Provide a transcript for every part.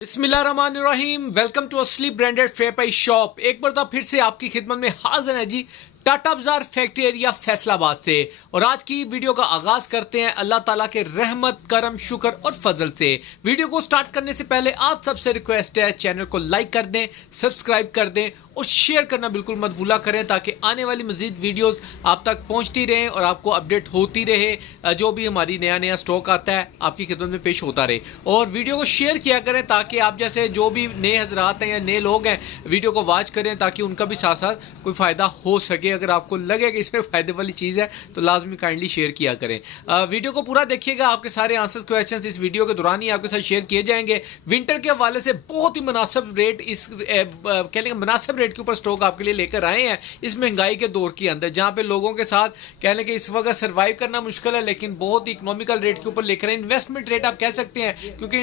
बिस्मिल्लाहिर्रहमानिर्रहीम। Welcome to असली branded fair price shop. एक बार तो फिर से आपकी खिदमत में हाजिर है जी, टाटा बाजार फैक्ट्री एरिया फैसलाबाद से। और आज की वीडियो का आगाज करते हैं अल्लाह ताला के रहमत, करम, शुक्र और फजल से। वीडियो को स्टार्ट करने से पहले आप सबसे रिक्वेस्ट है, चैनल को लाइक कर दें, सब्सक्राइब कर दें और शेयर करना बिल्कुल मत भूला करें, ताकि आने वाली मजीद वीडियोस आप तक पहुंचती रहें और आपको अपडेट होती रहे। जो भी हमारी नया स्टॉक आता है आपकी खिदमत में पेश होता रहे। और वीडियो को शेयर किया करें ताकि आप जैसे जो भी नए हजरात हैं या नए लोग हैं वीडियो को वॉच करें, ताकि उनका भी साथ साथ कोई फायदा हो सके। अगर आपको लगे कि इसमें फायदे वाली चीज है तो लाजमी काइंडली शेयर किया करें। वीडियो को पूरा देखिएगा, आपके सारे आंसर्स क्वेश्चंस इस वीडियो के दौरान ही आपके साथ शेयर किए जाएंगे। विंटर के हवाले से बहुत ही मुनासिब रेट, इस कह लेंगे मुनासिब रेट के ऊपर स्टॉक आपके लिए लेकर आए हैं इस महंगाई के दौर के अंदर, जहां पे लोगों के साथ कह लेंगे इस वक्त सर्वाइव करना मुश्किल है, लेकिन बहुत ही इकोनॉमिकल रेट के ऊपर लेकर आए। इन्वेस्टमेंट रेट आप कह सकते हैं, क्योंकि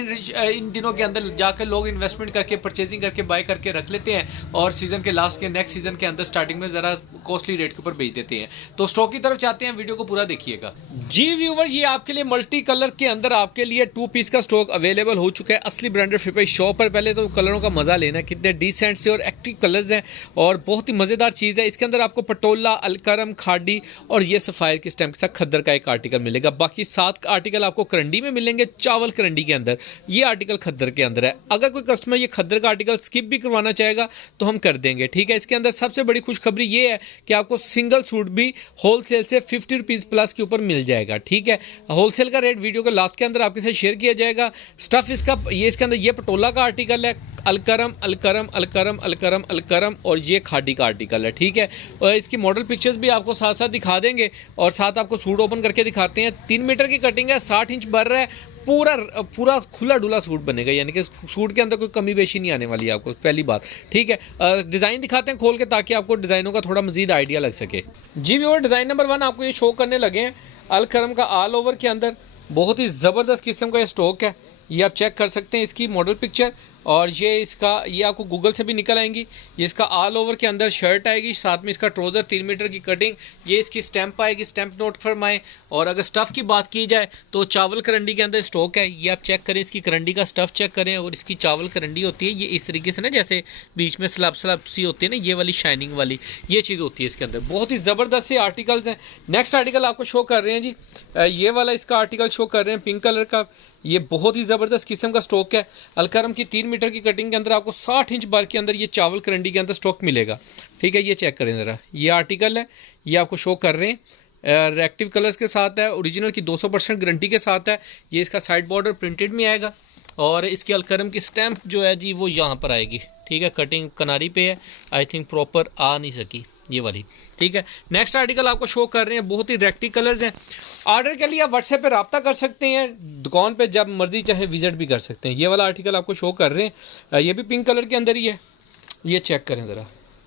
इन दिनों के अंदर जाकर लोग इन्वेस्टमेंट करके परचेजिंग करके बाय करके रख लेते हैं और सीजन के लास्ट के नेक्स्ट सीजन के अंदर स्टार्टिंग में जरा कॉस्टली रेट के ऊपर बेच देते हैं। तो स्टॉक की तरफ चाहते हैं, वीडियो को पूरा देखिएगा जी व्यूवर। ये आपके लिए मल्टी कलर के अंदर आपके लिए 2 पीस का स्टॉक अवेलेबल हो चुका है असली ब्रांडेड फेयर प्राइस शॉप पर। पहले तो कलरों का मजा लेना, कितने डिसेंट से और एक्टिव कलर्स हैं और बहुत ही मजेदार चीज है। इसके अंदर आपको पटोला, अलकरम, खाडी और ये सफायर की स्टैम्प के साथ खद्दर का एक आर्टिकल मिलेगा। बाकी 7 आर्टिकल आपको करंडी में मिलेंगे, चावल करंडी के अंदर। ये आर्टिकल खद्दर के अंदर है। अगर कोई कस्टमर ये खद्दर का आर्टिकल स्किप भी करवाना चाहेगा तो हम कर देंगे, ठीक है। इसके अंदर सबसे बड़ी खुशखबरी ये है कि आपको सिंगल सूट भी होलसेल से 50 रुपीज प्लस के ऊपर मिल जाएगा, ठीक है। होलसेल का रेट वीडियो के लास्ट के अंदर आपके साथ शेयर किया जाएगा। स्टफ इसका ये इसके अंदर ये पटोला का आर्टिकल है, अलकरम अलकरम अलकरम अलकरम अलकरम और ये खाडी का आर्टिकल है, ठीक है। और इसकी मॉडल पिक्चर्स भी आपको साथ साथ दिखा देंगे और साथ आपको सूट ओपन करके दिखाते हैं। 3 मीटर की कटिंग है, 60 इंच भर रहा है, पूरा खुला डुला सूट बनेगा, यानी कि सूट के अंदर कोई कमी बेशी नहीं आने वाली है आपको, पहली बात, ठीक है। डिजाइन दिखाते हैं खोल के ताकि आपको डिजाइनों का थोड़ा मजीद आइडिया लग सके जी व्यूअर। डिजाइन नंबर 1 आपको ये शो करने लगे हैं अलकरम का ऑल ओवर के अंदर। बहुत ही जबरदस्त किस्म का ये स्टॉक है, ये आप चेक कर सकते हैं इसकी मॉडल पिक्चर। और ये आपको गूगल से भी निकल आएंगी। ये इसका ऑल ओवर के अंदर शर्ट आएगी, साथ में इसका ट्राउजर 3 मीटर की कटिंग, ये इसकी स्टैंप आएगी, स्टैंप नोट फरमाएं। और अगर स्टफ की बात की जाए तो चावल करंडी के अंदर स्टॉक है, ये आप चेक करें, इसकी करंडी का स्टफ चेक करें। और इसकी चावल करंडी होती है ये इस तरीके से ना, जैसे बीच में स्लैब सी होती है ना, ये वाली शाइनिंग वाली ये चीज़ होती है इसके अंदर। बहुत ही ज़बरदस्त से आर्टिकल्स हैं। नेक्स्ट आर्टिकल आपको शो कर रहे हैं जी, ये वाला इसका आर्टिकल शो कर रहे हैं पिंक कलर का। ये बहुत ही जबरदस्त किस्म का स्टॉक है। अलकरम की 3 मीटर की कटिंग के अंदर आपको 60 इंच बार के अंदर ये चावल करंडी के अंदर स्टॉक मिलेगा, ठीक है। ये चेक करें जरा, ये आर्टिकल है, ये आपको शो कर रहे हैं रिएक्टिव कलर्स के साथ है, ओरिजिनल की 200% गारंटी के साथ है। ये इसका साइड बॉर्डर प्रिंटेड में आएगा और इसकी अलकरम की स्टैंप जो है जी वो यहाँ पर आएगी, ठीक है। कटिंग किनारी पे है, आई थिंक प्रॉपर आ नहीं सकी ये वाली, ठीक है। नेक्स्ट आर्टिकल आपको शो कर रहे हैं, बहुत ही रेक्टी कलर्स हैं। ऑर्डर के लिए आप व्हाट्सएप पे रब्ता कर सकते हैं, दुकान पे जब मर्जी चाहे विजिट भी कर सकते हैं। ये वाला आर्टिकल आपको शो कर रहे हैं, ये भी पिंक कलर के अंदर ही है। ये चेक करें ज़रा,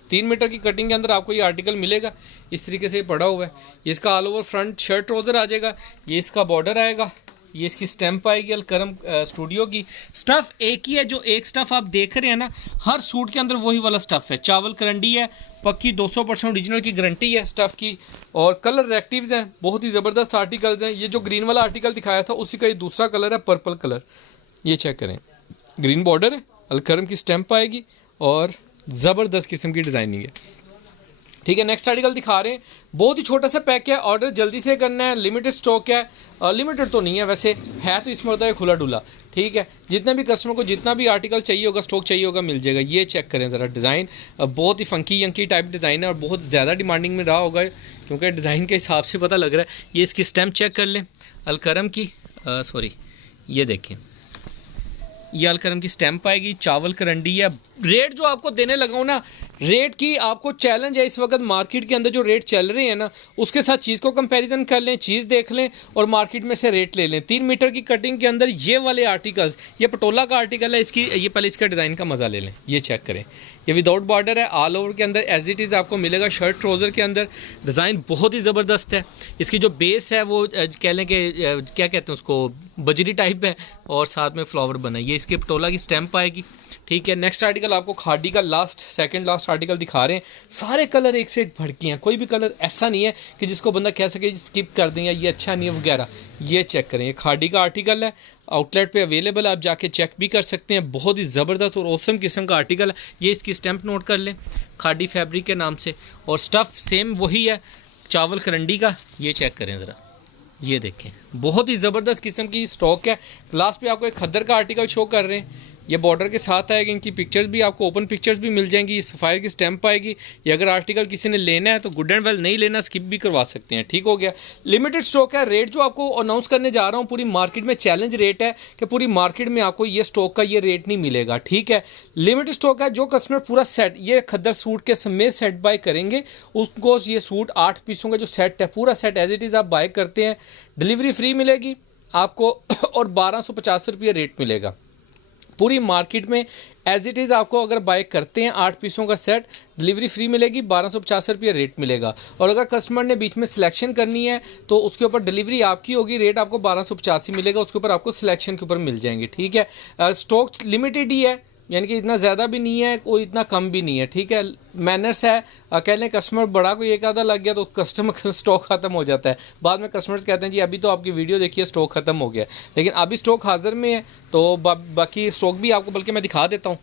3 मीटर की कटिंग के अंदर आपको ये आर्टिकल मिलेगा, इस तरीके से पड़ा हुआ है। इसका all over front shirt trouser आ जाएगा, ये इसका बॉर्डर आएगा, ये इसकी स्टैंप आएगी अलकरम स्टूडियो की। स्टफ एक ही है, जो एक स्टफ आप देख रहे हैं ना, हर सूट के अंदर वही वाला स्टफ है। चावल करंडी है, पक्की 200% ओरिजिनल की गारंटी है स्टफ की। और कलर रिएक्टिव्स हैं, बहुत ही ज़बरदस्त आर्टिकल्स हैं। ये जो ग्रीन वाला आर्टिकल दिखाया था उसी का ये दूसरा कलर है, पर्पल कलर। ये चेक करें, ग्रीन बॉर्डर है, अलकरम की स्टैंप आएगी और ज़बरदस्त किस्म की डिज़ाइनिंग है, ठीक है। नेक्स्ट आर्टिकल दिखा रहे हैं, बहुत ही छोटा सा पैक है, ऑर्डर जल्दी से करना है, लिमिटेड स्टॉक है। लिमिटेड तो नहीं है वैसे, है तो इसमें होता है खुला डुला, ठीक है। जितने भी कस्टमर को जितना भी आर्टिकल चाहिए होगा, स्टॉक चाहिए होगा, मिल जाएगा। ये चेक करें ज़रा, डिज़ाइन बहुत ही फंकी यंकी टाइप डिज़ाइन है और बहुत ज़्यादा डिमांडिंग में रहा होगा, क्योंकि डिज़ाइन के हिसाब से पता लग रहा है। ये इसकी स्टैम्प चेक कर लें अलकरम की, सॉरी ये देखें, ये अलकरम की स्टैंप आएगी, चावल करंडी है। रेट जो आपको देने लगा हूं ना, रेट की आपको चैलेंज है इस वक्त मार्केट के अंदर जो रेट चल रहे हैं ना, उसके साथ चीज़ को कंपैरिजन कर लें, चीज़ देख लें और मार्केट में से रेट ले लें। 3 मीटर की कटिंग के अंदर ये वाले आर्टिकल्स, ये पटोला का आर्टिकल है, इसकी ये पहले इसका डिज़ाइन का मज़ा ले लें। ये चेक करें, ये विदाउट बॉर्डर है, ऑल ओवर के अंदर एज इट इज़ आपको मिलेगा। शर्ट ट्राउज़र के अंदर डिज़ाइन बहुत ही ज़बरदस्त है। इसकी जो बेस है वो कह लें कि क्या कहते हैं उसको, बजरी टाइप है और साथ में फ्लावर बना है। ये इसके पटोला की स्टैंप आएगी, ठीक है, नेक्स्ट आर्टिकल आपको खादी का सेकंड लास्ट आर्टिकल दिखा रहे हैं। सारे कलर एक से एक भड़के हैं, कोई भी कलर ऐसा नहीं है कि जिसको बंदा कह सके स्किप कर दें या ये अच्छा नहीं है वगैरह। ये चेक करें, ये खादी का आर्टिकल है, आउटलेट पे अवेलेबल है, आप जाके चेक भी कर सकते हैं। बहुत ही ज़बरदस्त और औसम किस्म का आर्टिकल है। ये इसकी स्टैंप नोट कर लें, खादी फैब्रिक के नाम से, और स्टफ़ सेम वही है चावल करंडी का। ये चेक करें ज़रा, ये देखें, बहुत ही ज़बरदस्त किस्म की स्टॉक है। लास्ट पे आपको एक खद्दर का आर्टिकल शो कर रहे हैं, ये बॉर्डर के साथ आएगा, इनकी पिक्चर्स भी आपको ओपन पिक्चर्स भी मिल जाएंगी, सफ़ायर की स्टैंप आएगी। ये अगर आर्टिकल किसी ने लेना है तो गुड एंड वेल, नहीं लेना स्किप भी करवा सकते हैं। ठीक हो गया, लिमिटेड स्टॉक है। रेट जो आपको अनाउंस करने जा रहा हूँ पूरी मार्केट में चैलेंज रेट है कि पूरी मार्केट में आपको ये स्टॉक का ये रेट नहीं मिलेगा। ठीक है, लिमिटेड स्टॉक है। जो कस्टमर पूरा सेट ये खद्दर सूट के समेत सेट बाय करेंगे, उसको ये सूट 8 पीसों का जो सेट है पूरा सेट एज इट इज़ आप बाय करते हैं, डिलीवरी फ्री मिलेगी आपको और 1250 रुपये रेट मिलेगा। पूरी मार्केट में एज इट इज़ आपको अगर बाय करते हैं 8 पीसों का सेट, डिलीवरी फ्री मिलेगी, 1250 रुपये रेट मिलेगा। और अगर कस्टमर ने बीच में सिलेक्शन करनी है तो उसके ऊपर डिलीवरी आपकी होगी, रेट आपको 1250 मिलेगा, उसके ऊपर आपको सिलेक्शन के ऊपर मिल जाएंगे। ठीक है, स्टॉक लिमिटेड ही है, यानी कि इतना ज़्यादा भी नहीं है, कोई इतना कम भी नहीं है। ठीक है, मैनर्स है। कह लें कस्टमर बड़ा कोई एक आधा लग गया तो कस्टमर का स्टॉक खत्म हो जाता है। बाद में कस्टमर्स कहते हैं जी अभी तो आपकी वीडियो देखिए स्टॉक खत्म हो गया, लेकिन अभी स्टॉक हाजिर में है। तो बाकी स्टॉक भी आपको बल्कि मैं दिखा देता हूँ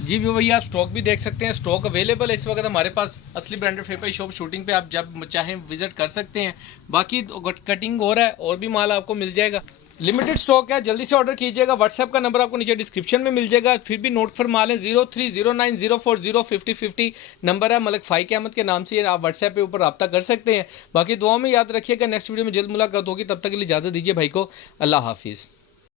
जी। भैया आप स्टॉक भी देख सकते हैं, स्टॉक अवेलेबल है इस वक्त हमारे पास असली ब्रांडेड फेपर शॉप शूटिंग पे, आप जब चाहें विजिट कर सकते हैं। बाकी कटिंग हो रहा है और भी माल आपको मिल जाएगा। लिमिटेड स्टॉक है, जल्दी से ऑर्डर कीजिएगा। व्हाट्सएप का नंबर आपको नीचे डिस्क्रिप्शन में मिल जाएगा, फिर भी नोट फरमा लें 0309040550 नंबर है। मलिक फाइक अहमद के नाम से आप व्हाट्सएप पे ऊपर रब्ता कर सकते हैं। बाकी दुआ में याद रखिएगा, नेक्स्ट वीडियो में जल्द मुलाकात होगी, तब तक के लिए इजाजत दीजिए भाई को, अल्लाह हाफिज़।